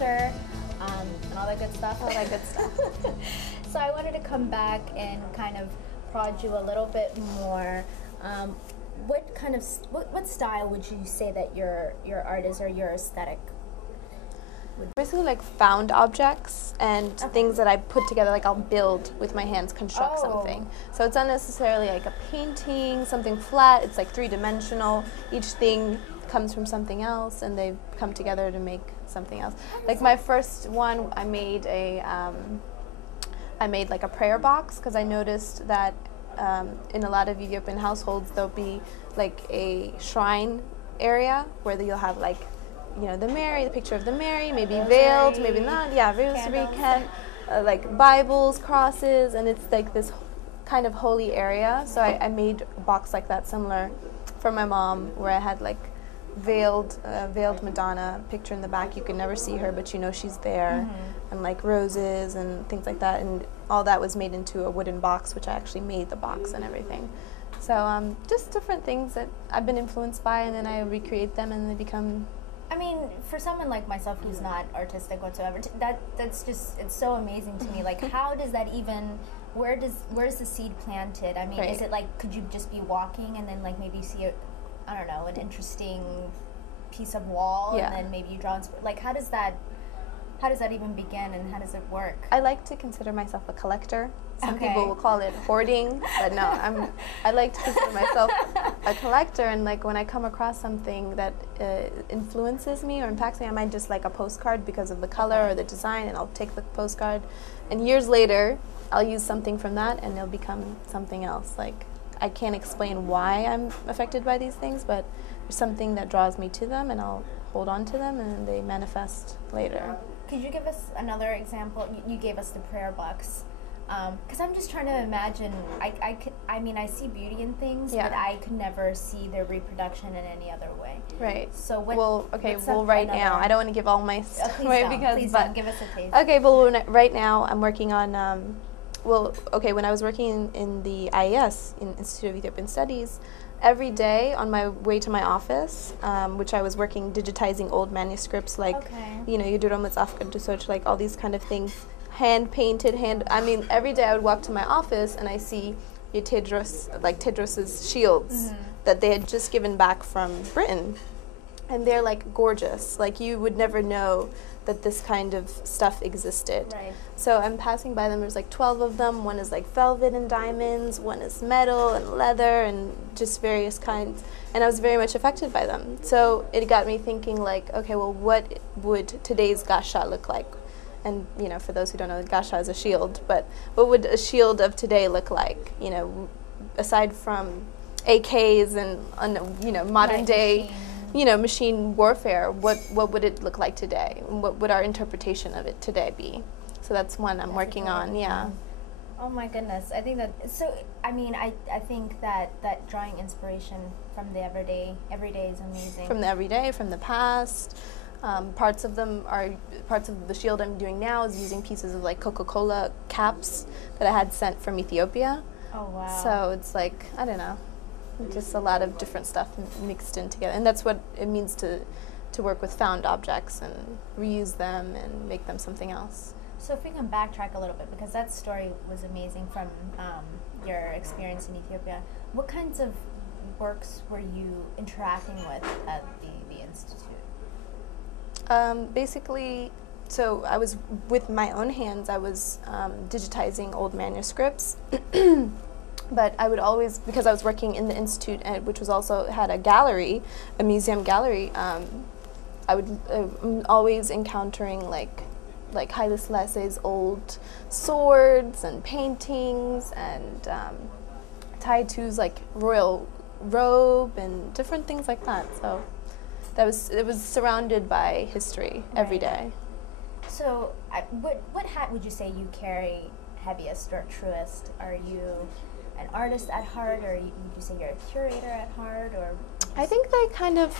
culture, and all that good stuff. All that good stuff. So I wanted to come back and kind of prod you a little bit more. What style would you say that your art is, or your aesthetic? Basically like found objects and things that I put together, like I'll build with my hands, construct something. So it's not necessarily like a painting, something flat, it's like three-dimensional. Each thing comes from something else and they come together to make something else. Like my first one, I made like a prayer box, because I noticed that in a lot of Ethiopian households there'll be like a shrine area where you'll have like, you know, the Mary, the picture of the Mary, maybe veiled, maybe not. Yeah, like Bibles, crosses, and it's like this kind of holy area. So I made a box like that, similar, for my mom, where I had like veiled Madonna picture in the back. You can never see her, but you know she's there, and like roses and things like that. And all that was made into a wooden box, which I actually made the box and everything. So just different things that I've been influenced by, and then I recreate them, and they become. I mean, for someone like myself who's not artistic whatsoever, that's just, it's so amazing to me. Like, how does that even, where's the seed planted? I mean, is it like, could you just be walking and then like maybe you see I don't know, an interesting piece of wall, and then maybe you draw, like, how does that even begin, and how does it work? I like to consider myself a collector. Some people will call it hoarding, but no, I like to consider myself a collector, and like when I come across something that influences me or impacts me, I might just like a postcard because of the color or the design, and I'll take the postcard, and years later I'll use something from that and it'll become something else. Like, I can't explain why I'm affected by these things, but there's something that draws me to them, and I'll hold on to them, and they manifest later. Could you give us another example? You gave us the prayer box. Because I'm just trying to imagine, I mean, I see beauty in things, but I could never see their reproduction in any other way. Right. So right now, I don't want to give all my stuff away, please don't give us a taste. Okay, but right now I'm working on, when I was working in the IES, in Institute of Ethiopian Studies, every day on my way to my office, which I was working digitizing old manuscripts, like, you know, Yuduram Afghan to search, like all these kind of things. Hand-painted, I mean, every day I would walk to my office and I see Tedros's shields that they had just given back from Britain. And they're like gorgeous. Like, you would never know that this kind of stuff existed. Right. So I'm passing by them, there's like 12 of them. One is like velvet and diamonds, one is metal and leather and just various kinds. And I was very much affected by them. So it got me thinking like, okay, well, what would today's gasha look like? And, you know, for those who don't know, gasha is a shield, but what would a shield of today look like? You know, aside from AKs and you know, modern day, you know, machine warfare, what would it look like today? And what would our interpretation of it today be? So that's one I'm working on, yeah. Oh my goodness, I think that, so, I mean, I think that drawing inspiration from the everyday is amazing. From the everyday, from the past. Parts of the shield I'm doing now is using pieces of like Coca-Cola caps that I had sent from Ethiopia. Oh wow. So it's like, I don't know, just a lot of different stuff mixed in together. And that's what it means to work with found objects and reuse them and make them something else. So if we can backtrack a little bit, because that story was amazing from your experience in Ethiopia, what kinds of works were you interacting with at the Institute? Basically, so I was, with my own hands, I was digitizing old manuscripts, but I would always, because I was working in the Institute, which was also had a gallery, a museum gallery, I would always encountering like Haile Selassie's old swords and paintings and Taitu's like royal robe and different things like that. So it was surrounded by history every day. So what hat would you say you carry heaviest or truest? Are you an artist at heart, or would you say you're a curator at heart, or? I think they kind of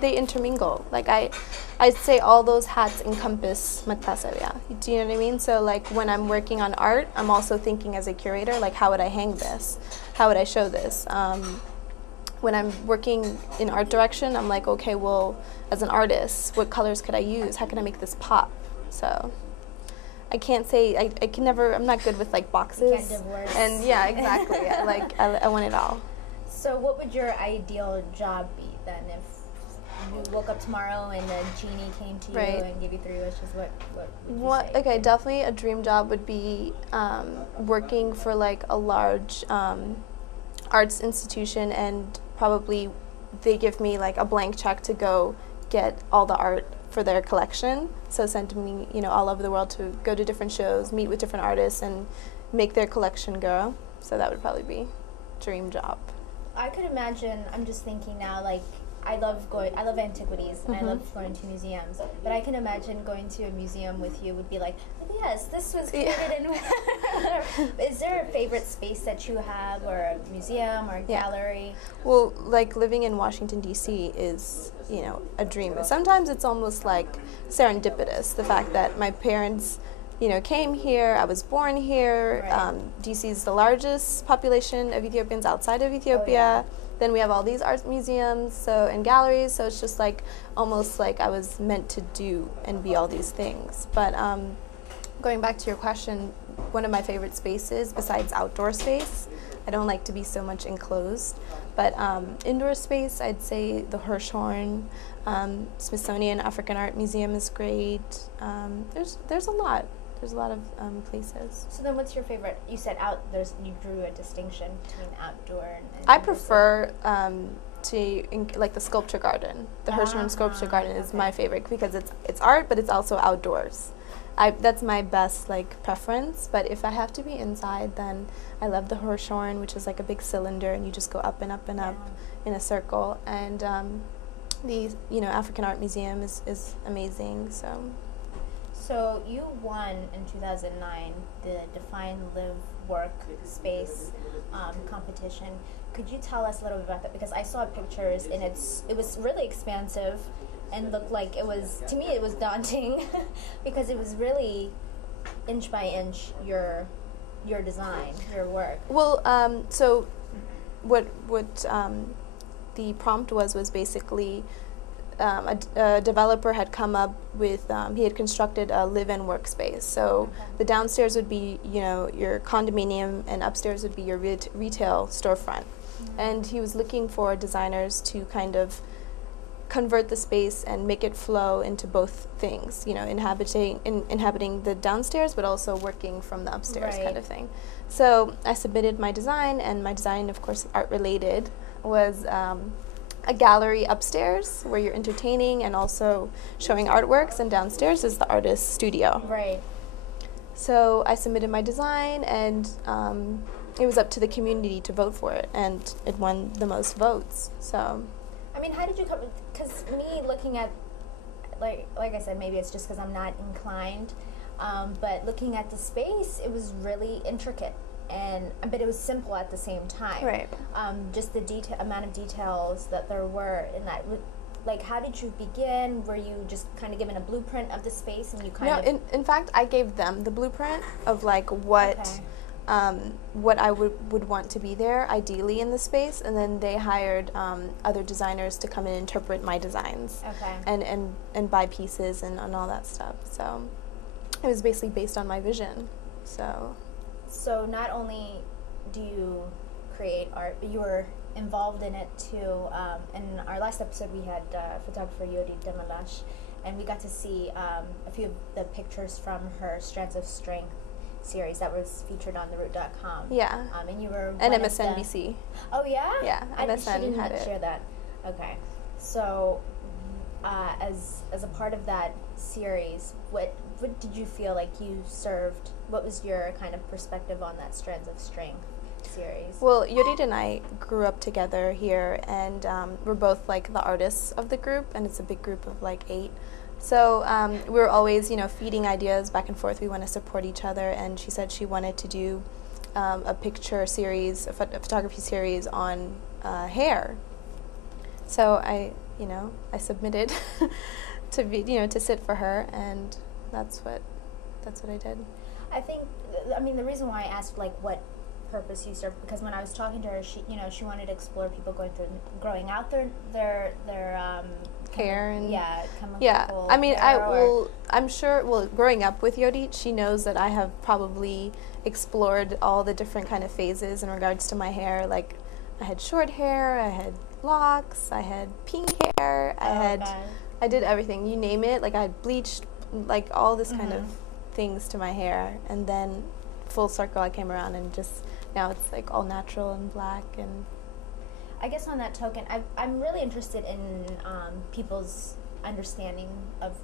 they intermingle. Like I'd say all those hats encompass Metasebia. Do you know what I mean? So like when I'm working on art, I'm also thinking as a curator, like how would I hang this? How would I show this? when I'm working in art direction, I'm like, okay, well, as an artist, what colors could I use? How can I make this pop? So I can't say, I can never, I'm not good with like boxes. You can't divorce. And yeah, exactly. I want it all. So what would your ideal job be then if you woke up tomorrow and a genie came to you and gave you 3 wishes? What would you say? Okay, definitely a dream job would be working for like a large arts institution, and probably they give me like a blank check to go get all the art for their collection. So send me, all over the world to go to different shows, meet with different artists, and make their collection grow. So that would probably be dream job. I could imagine, I'm just thinking now, like, I love antiquities, and I love going to museums, but I can imagine going to a museum with you would be like, yes, this was created in... Is there a favorite space that you have, or a museum, or a gallery? Well, like, living in Washington, D.C. is, a dream. Sometimes it's almost like serendipitous, the fact that my parents... came here, I was born here. DC is the largest population of Ethiopians outside of Ethiopia. Then we have all these art museums and galleries, so it's just like almost like I was meant to do and be all these things. But going back to your question, one of my favorite spaces besides outdoor space, I don't like to be so much enclosed, but indoor space, I'd say the Hirshhorn, Smithsonian African Art Museum is great. There's a lot. There's a lot of places. So then what's your favorite? You said you drew a distinction between outdoor and I prefer like the sculpture garden. The Hirshhorn Sculpture Garden is my favorite because it's art, but it's also outdoors. That's my best preference, but if I have to be inside, then I love the Hirshhorn, which is like a big cylinder and you just go up and up and up in a circle. And the African Art Museum is amazing. So you won in 2009 the Define Live Work Space competition. Could you tell us a little bit about that? Because I saw pictures and it was really expansive and looked like to me it was daunting because it was really inch by inch your design, your work. Well, so what the prompt was basically a developer had come up with, he had constructed a live-in workspace. So the downstairs would be, your condominium, and upstairs would be your retail storefront. And he was looking for designers to kind of convert the space and make it flow into both things, inhabiting the downstairs, but also working from the upstairs kind of thing. So I submitted my design, and my design, of course, art-related, was a gallery upstairs where you're entertaining and also showing artworks, and downstairs is the artist's studio. Right. So I submitted my design, and it was up to the community to vote for it, and it won the most votes. So, I mean, how did you come? Because me looking at, like I said, maybe it's just because I'm not inclined, but looking at the space, it was really intricate. But it was simple at the same time. Right. Just the amount of details that there were in that. Like, how did you begin? Were you just kind of given a blueprint of the space, and you in fact, I gave them the blueprint of what I would want to be there, ideally in the space, and then they hired other designers to come and interpret my designs. And buy pieces and all that stuff. So it was basically based on my vision. So not only do you create art, but you were involved in it too. In our last episode, we had photographer Yodi Demalash, and we got to see a few of the pictures from her Strands of Strength series that was featured on theroot.com. Yeah. And you were and MSNBC. Oh yeah. Yeah. MSN had it. Share that. Okay. So, as a part of that series, what did you feel like you served? What was your kind of perspective on that Strands of Strength series? Well, Yodit and I grew up together here, and we're both like the artists of the group, and it's a big group of like 8. So we were always, feeding ideas back and forth. We want to support each other, and she said she wanted to do a picture series, a photography series on hair. So I submitted to be, to sit for her, and that's what I did. I think, the reason why I asked, what purpose you serve? Because when I was talking to her, she wanted to explore people growing out their hair and chemical I mean, hair I'm sure. Well, growing up with Yodit, she knows that I have probably explored all the different kind of phases in regards to my hair. Like, I had short hair, I had locks, I had pink hair, I did everything. You name it. Like, I had bleached, like all this kind of things to my hair, and then full circle I came around and just now it's like all natural and black. And I guess on that token, I'm really interested in people's understanding of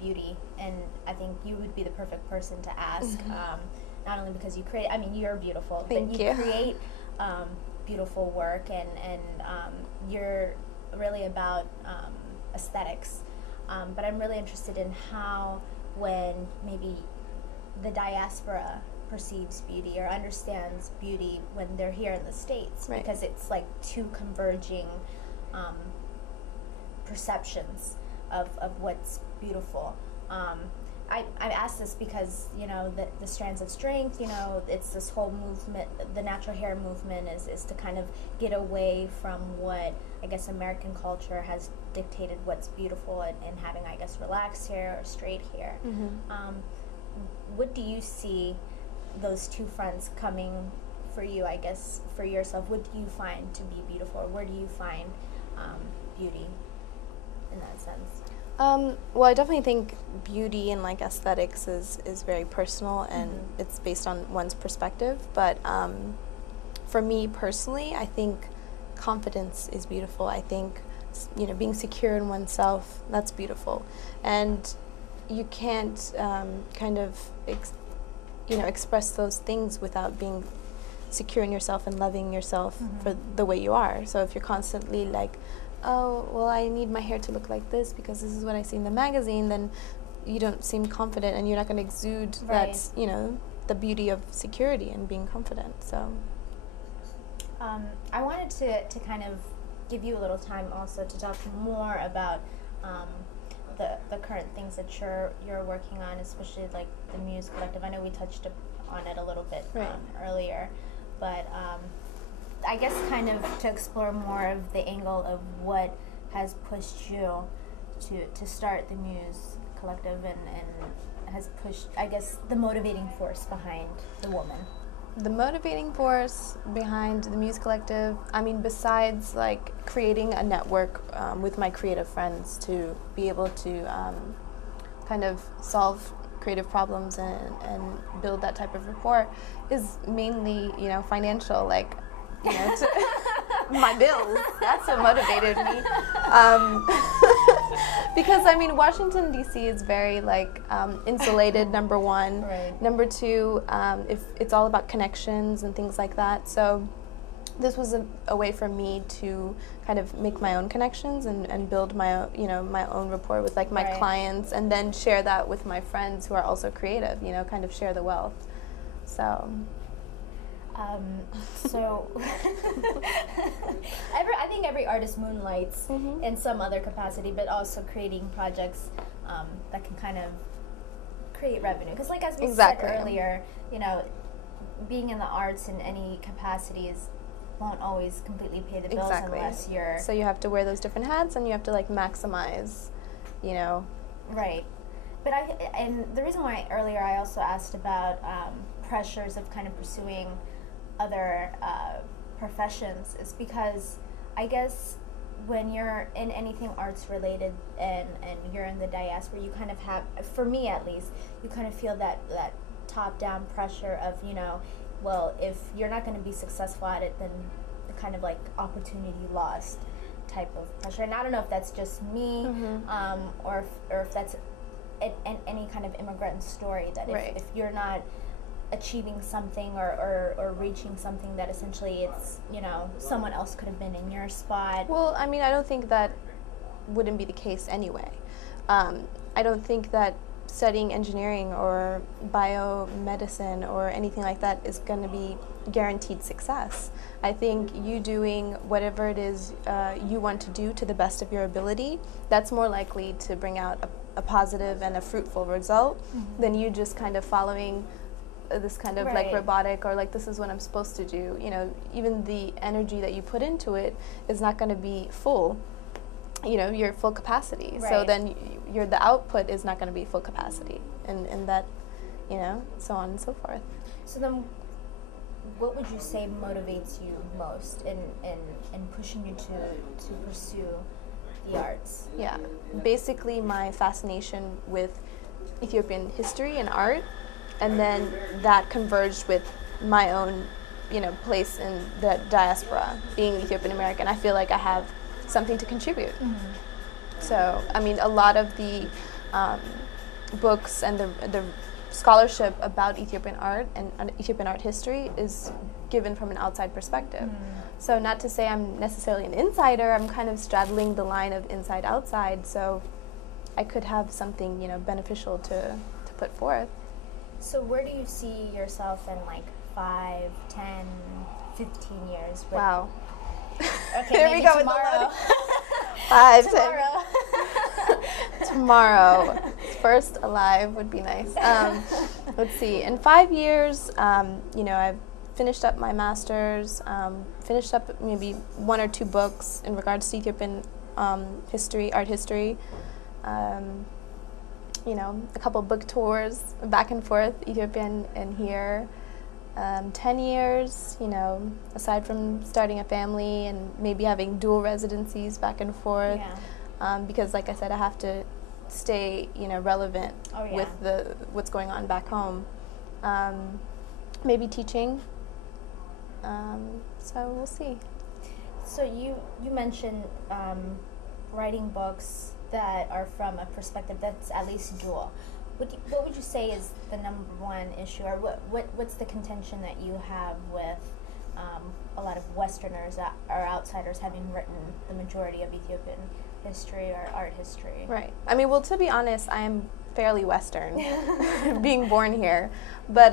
beauty, and I think you would be the perfect person to ask, not only because you create, I mean, you're beautiful, Thank but you create beautiful work, and you're really about aesthetics, but I'm really interested in how, when maybe the diaspora perceives beauty or understands beauty when they're here in the States, because it's like two converging perceptions of what's beautiful. I asked this because, you know, the strands of strength, you know, it's this whole movement, the natural hair movement is to kind of get away from what, I guess, American culture has dictated what's beautiful, and having, I guess, relaxed hair or straight hair. What do you see those two fronts coming for you, I guess, for yourself? What do you find to be beautiful, or where do you find beauty in that sense? Well, I definitely think beauty and like aesthetics is very personal, and it's based on one's perspective. But for me personally, I think confidence is beautiful. I think, you know, being secure in oneself, that's beautiful. And you can't kind of express those things without being secure in yourself and loving yourself for the way you are. So if you're constantly like, oh, well, I need my hair to look like this because this is what I see in the magazine, then you don't seem confident, and you're not going to exude that, you know, the beauty of security and being confident. So I wanted to kind of give you a little time also to talk more about the current things that you're working on, especially like the Muse Collective. I know we touched on it a little bit earlier, but I guess kind of to explore more of the angle of what has pushed you to start the Muse Collective, and has pushed, I guess, the motivating force behind the woman. The motivating force behind the Muse Collective, I mean, besides like creating a network with my creative friends to be able to kind of solve creative problems and build that type of rapport, is mainly, you know, financial, like, you know, my bills. That's what motivated me. Because, I mean, Washington, D.C. is very, like, insulated, number one. Number two, if it's all about connections and things like that. So this was a way for me to kind of make my own connections and build my own, you know, my own rapport with, like, my clients, and then share that with my friends who are also creative, you know, kind of share the wealth. So... I think every artist moonlights in some other capacity, but also creating projects that can kind of create revenue. Because, like, as we said earlier, you know, being in the arts in any capacities won't always completely pay the bills unless you're... So you have to wear those different hats, and you have to, like, maximize, you know... Right. But and the reason why earlier I also asked about pressures of kind of pursuing other professions is because I guess when you're in anything arts related and you're in the diaspora, you kind of have, for me at least, you kind of feel that top down pressure of, you know, well, if you're not going to be successful at it, then the kind of like opportunity lost type of pressure. And I don't know if that's just me, or if that's any kind of immigrant story, that if you're not achieving something or reaching something, that essentially it's, you know, someone else could have been in your spot. Well, I mean, I don't think that wouldn't be the case anyway. I don't think that studying engineering or biomedicine or anything like that is going to be guaranteed success. I think you doing whatever it is you want to do to the best of your ability, that's more likely to bring out a positive and a fruitful result than you just kind of following this kind of like robotic, or like this is what I'm supposed to do. You know, even the energy that you put into it is not going to be full. You know, your full capacity. So then the output is not going to be full capacity, and that, you know, so on and so forth. So then, what would you say motivates you most in pushing you to pursue the arts? Yeah, basically my fascination with Ethiopian history and art, and then that converged with my own, you know, place in the diaspora. Being Ethiopian-American, I feel like I have something to contribute. So, I mean, a lot of the books and the scholarship about Ethiopian art and Ethiopian art history is given from an outside perspective. So not to say I'm necessarily an insider, I'm kind of straddling the line of inside-outside, so I could have something, you know, beneficial to put forth. So where do you see yourself in like 5, 10, 15 years? Wow. Okay, here we go tomorrow. With the 5, tomorrow. 10. Tomorrow. First alive would be nice. Let's see. In 5 years, you know, I've finished up my master's, finished up maybe 1 or 2 books in regards to Ethiopian history, art history. You know, a couple book tours back and forth, Ethiopian and here. 10 years, you know, aside from starting a family and maybe having dual residencies back and forth, because like I said, I have to stay, you know, relevant with what's going on back home. Maybe teaching, so we'll see. So you mentioned writing books that are from a perspective that's at least dual. What would you say is the number one issue, or what's the contention that you have with a lot of Westerners or outsiders having written the majority of Ethiopian history or art history? Right. I mean, well, to be honest, I am fairly Western, being born here. But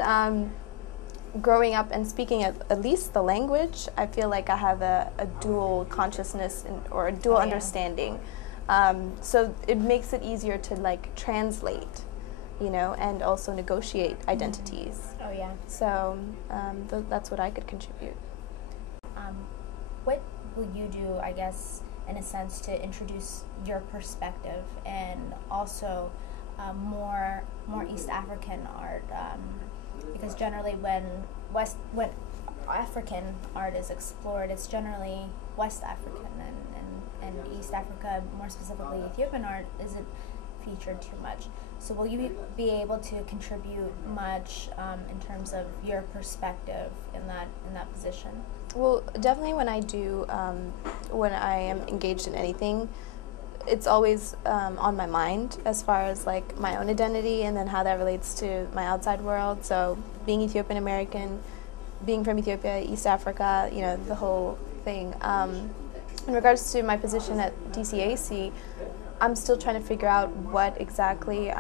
growing up and speaking at least the language, I feel like I have a dual consciousness or a dual understanding. So it makes it easier to like translate, you know, and also negotiate identities. Oh yeah. So that's what I could contribute. What will you do, I guess, in a sense, to introduce your perspective and also more East African art? Because generally when African art is explored, it's generally West African, and East Africa, more specifically Ethiopian art, isn't featured too much. So will you be able to contribute much in terms of your perspective in that position? Well, definitely when I do, when I am engaged in anything, it's always on my mind as far as like my own identity and then how that relates to my outside world. So being Ethiopian-American, being from Ethiopia, East Africa, you know, the whole thing. In regards to my position at DCAC, I'm still trying to figure out what exactly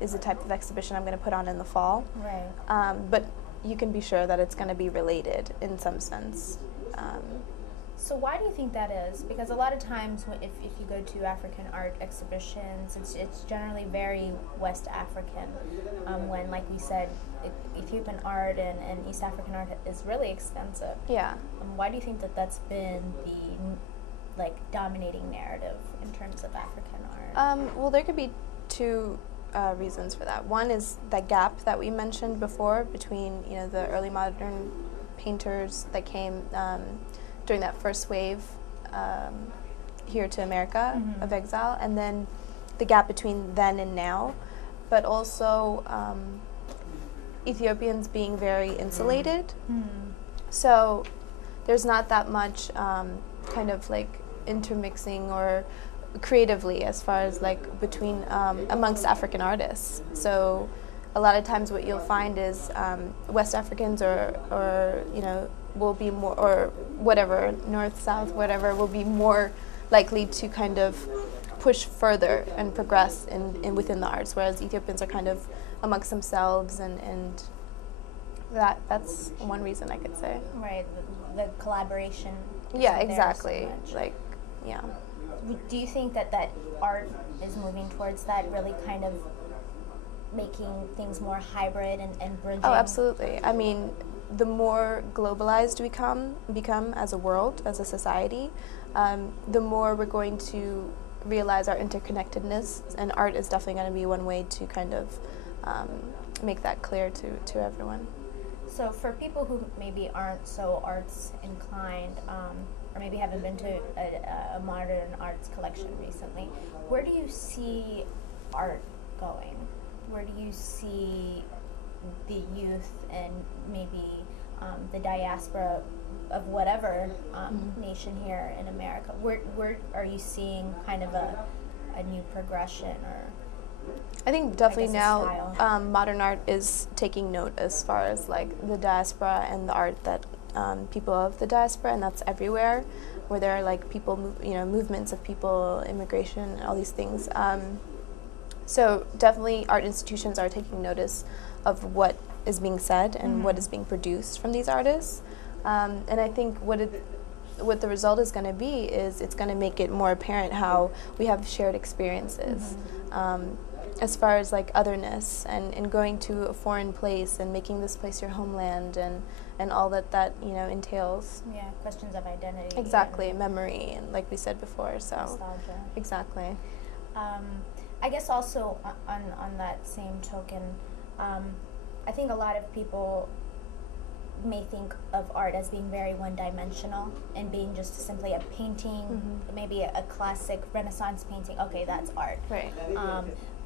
is the type of exhibition I'm going to put on in the fall. Right. But you can be sure that it's going to be related in some sense. So why do you think that is? Because a lot of times if you go to African art exhibitions, it's generally very West African, when, like we said, Ethiopian art and East African art is really extensive. Yeah. Why do you think that that's been the dominating narrative in terms of African art? Well, there could be 2 reasons for that. One is that gap that we mentioned before between, you know, the early modern painters that came during that first wave here to America of exile, and then the gap between then and now, but also Ethiopians being very insulated. So there's not that much kind of like intermixing or creatively as far as like between amongst African artists. So a lot of times what you'll find is West Africans or you know, will be more, or whatever, north, south, whatever, will be more likely to kind of push further and progress in within the arts, whereas Ethiopians are kind of amongst themselves, and that's one reason I could say. Right, the collaboration. Yeah, exactly. So like, yeah. Do you think that art is moving towards that, really kind of making things more hybrid and bridging? Oh, absolutely. I mean, the more globalized we become as a world, as a society, the more we're going to realize our interconnectedness, and art is definitely going to be one way to kind of make that clear to everyone. So for people who maybe aren't so arts inclined, or maybe haven't been to a modern arts collection recently, where do you see art going? Where do you see the youth and maybe the diaspora of whatever nation here in America? Where are you seeing kind of a new progression, or? I think definitely now modern art is taking note as far as like the diaspora and the art that people of the diaspora, and that's everywhere, where there are like people, movements of people, immigration, all these things. So definitely art institutions are taking notice of what is being said and what is being produced from these artists. And I think what the result is going to be is it's going to make it more apparent how we have shared experiences. As far as like otherness and going to a foreign place and making this place your homeland and all that entails. Yeah, questions of identity. Exactly, memory, and like we said before, so. Nostalgia. Exactly. I guess also on that same token, I think a lot of people may think of art as being very one-dimensional and being just simply a painting, maybe a classic Renaissance painting. Okay, that's art. Right.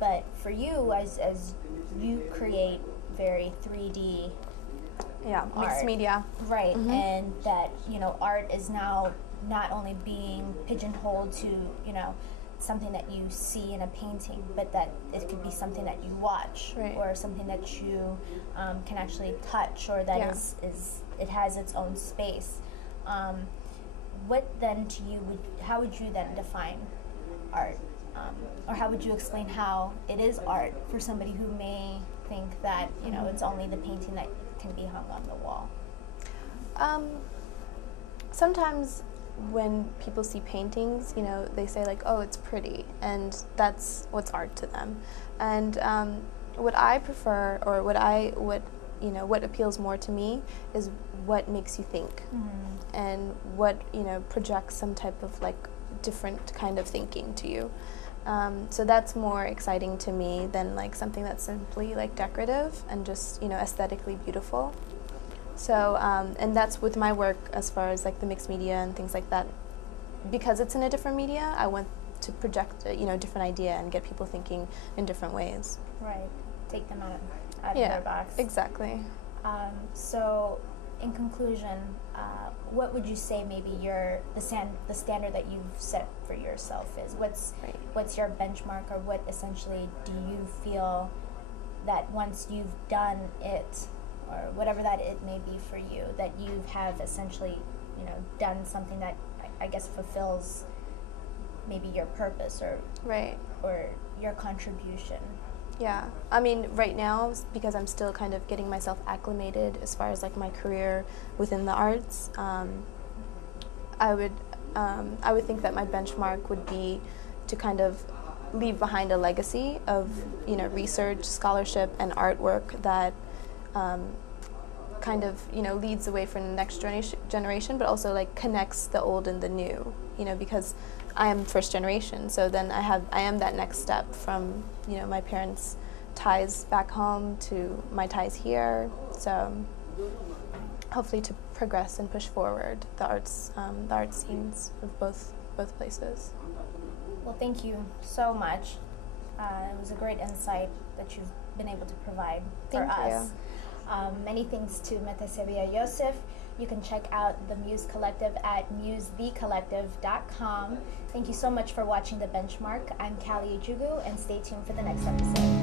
But for you, as you create very 3D mixed art, media. right, and that art is now not only being pigeonholed to something that you see in a painting, but that it could be something that you watch, right, or something that you can actually touch, or that is it has its own space. What then how would you then define art? Or how would you explain how it is art for somebody who may think that it's only the painting that can be hung on the wall? Sometimes when people see paintings, they say like, oh, it's pretty, and that's what's art to them. And what I prefer, or what appeals more to me is what makes you think, and what projects some type of like different kind of thinking to you. So that's more exciting to me than like something that's simply like decorative and just aesthetically beautiful. So and that's with my work as far as like the mixed media and things like that. Because it's in a different media, I want to project a different idea and get people thinking in different ways. Right. Take them out of their box. Exactly. So in conclusion, what would you say maybe the standard that you've set for yourself is? What's your benchmark, or what essentially do you feel that once you've done it, or whatever that it may be for you, that you have essentially done something that I guess fulfills maybe your purpose or your contribution? Yeah, I mean, right now, because I'm still kind of getting myself acclimated as far as like my career within the arts, I would think that my benchmark would be to kind of leave behind a legacy of research, scholarship, and artwork that kind of leads the way for the next generation, but also like connects the old and the new. Because I am first generation, so then I am that next step from my parents' ties back home to my ties here. So hopefully to progress and push forward the art scenes of both places. Well, thank you so much. It was a great insight that you've been able to provide for us. Many thanks to Metasebia Yoseph. You can check out the Muse Collective at musethecollective.com. Thank you so much for watching The Benchmark. I'm Kallie Ejigu, and stay tuned for the next episode.